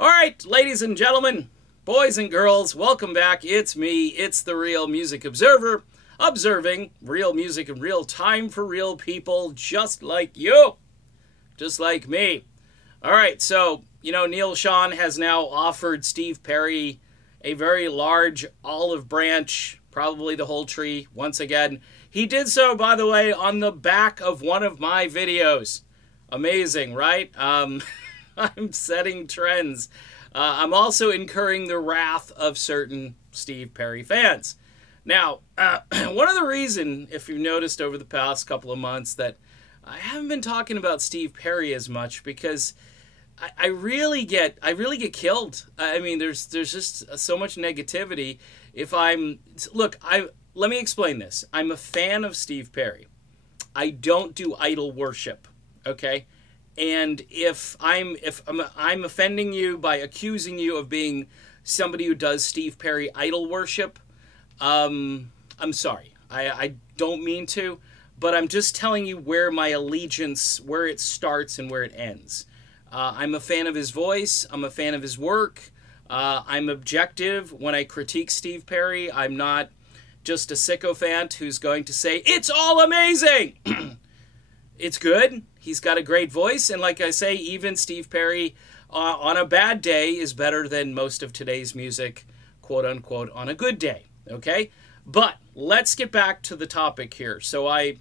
All right, ladies and gentlemen, boys and girls, welcome back. It's me, it's the Real Music Observer, observing real music in real time for real people just like you, just like me. All right, so, Neal Schon has now offered Steve Perry a very large olive branch, probably the whole tree, once again. He did so, by the way, on the back of one of my videos. Amazing, right? I'm setting trends. I'm also incurring the wrath of certain Steve Perry fans. Now, one of the reasons, if you've noticed over the past couple of months, that I haven't been talking about Steve Perry as much because I really get killed. I mean, there's just so much negativity. Let me explain this. I'm a fan of Steve Perry. I don't do idol worship. Okay. And if I'm offending you by accusing you of being somebody who does Steve Perry idol worship, I'm sorry. I don't mean to, but I'm just telling you where my allegiance, where it starts and where it ends. I'm a fan of his voice. I'm a fan of his work. I'm objective when I critique Steve Perry. I'm not just a sycophant who's going to say, it's all amazing. It's good. He's got a great voice. And like I say, even Steve Perry on a bad day is better than most of today's music, quote unquote, on a good day. Okay? But let's get back to the topic here. So I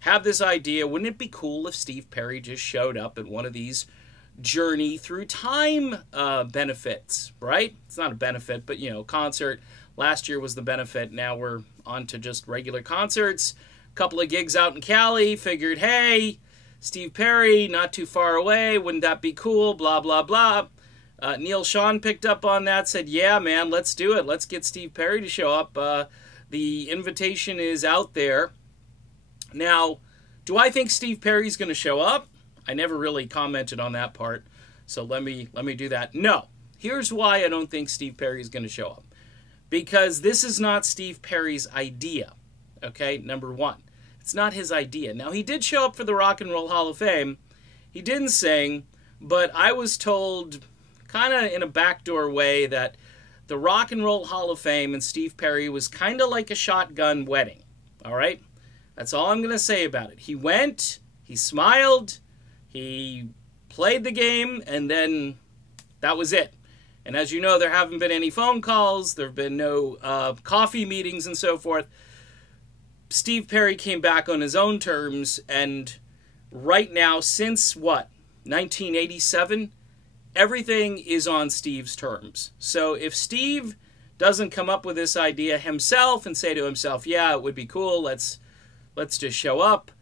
have this idea. Wouldn't it be cool if Steve Perry just showed up at one of these Journey Through Time benefits, right? It's not a benefit, but, concert. Last year was the benefit. Now we're on to just regular concerts. Couple of gigs out in Cali, figured, hey, Steve Perry, not too far away, wouldn't that be cool, blah, blah, blah. Neal Schon picked up on that, said, yeah, man, let's do it. Let's get Steve Perry to show up. The invitation is out there. Now, do I think Steve Perry's going to show up? I never really commented on that part, so let me do that. No, here's why I don't think Steve Perry's going to show up. Because this is not Steve Perry's idea, okay, number one. It's not his idea. Now, he did show up for the Rock and Roll Hall of Fame. He didn't sing, but I was told kind of in a backdoor way that the Rock and Roll Hall of Fame and Steve Perry was kind of like a shotgun wedding, all right? That's all I'm going to say about it. He went, he smiled, he played the game, and then that was it. And as you know, there haven't been any phone calls, there have been no coffee meetings and so forth. Steve Perry came back on his own terms, and right now, since what, 1987, everything is on Steve's terms. So if Steve doesn't come up with this idea himself and say to himself, yeah, it would be cool, let's just show up,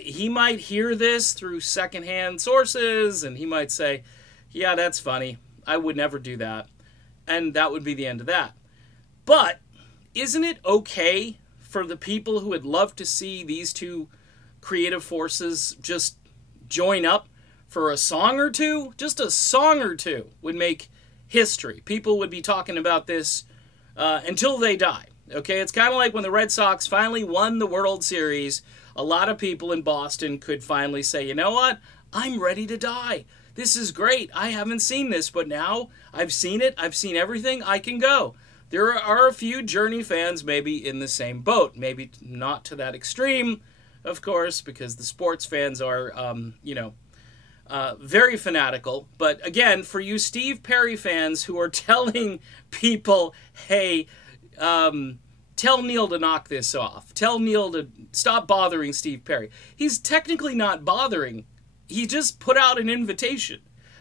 he might hear this through secondhand sources, and he might say, yeah, that's funny, I would never do that, and that would be the end of that. But isn't it okay for the people who would love to see these two creative forces just join up for a song or two? Just a song or two would make history. People would be talking about this until they die. Okay, it's kind of like when the Red Sox finally won the World Series. A lot of people in Boston could finally say, you know what? I'm ready to die. This is great. I haven't seen this, but now I've seen it. I've seen everything. I can go. There are a few Journey fans maybe in the same boat. Maybe not to that extreme, of course, because the sports fans are, very fanatical. But again, for you Steve Perry fans who are telling people, hey, tell Neal to knock this off. Tell Neal to stop bothering Steve Perry. He's technically not bothering. He just put out an invitation.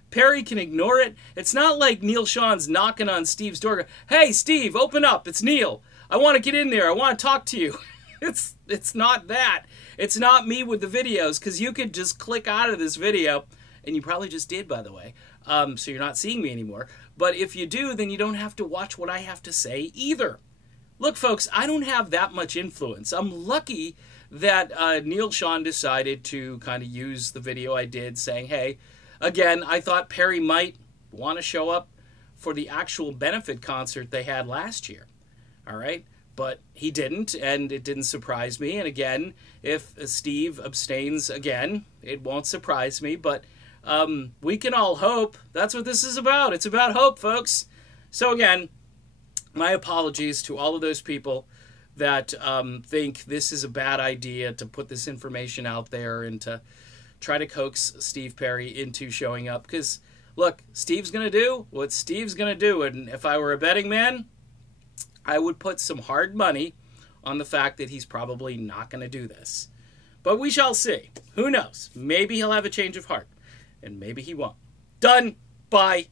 Perry can ignore it. It's not like Neal Schon's knocking on Steve's door. Hey, Steve, open up. It's Neal. I want to get in there. I want to talk to you. It's not that. It's not me with the videos, because you could just click out of this video, and you probably just did, by the way, so you're not seeing me anymore. But if you do, then you don't have to watch what I have to say either. Look, folks, I don't have that much influence. I'm lucky that Neal Schon decided to kind of use the video I did saying, hey, again, I thought Perry might want to show up for the actual benefit concert they had last year. All right? But he didn't, and it didn't surprise me. And again, if Steve abstains again, it won't surprise me. But We can all hope. That's what this is about. It's about hope, folks. So again, my apologies to all of those people that think this is a bad idea to put this information out there and to try to coax Steve Perry into showing up. Because, look, Steve's going to do what Steve's going to do. And if I were a betting man, I would put some hard money on the fact that he's probably not going to do this. But we shall see. Who knows? Maybe he'll have a change of heart. And maybe he won't. Done. Bye.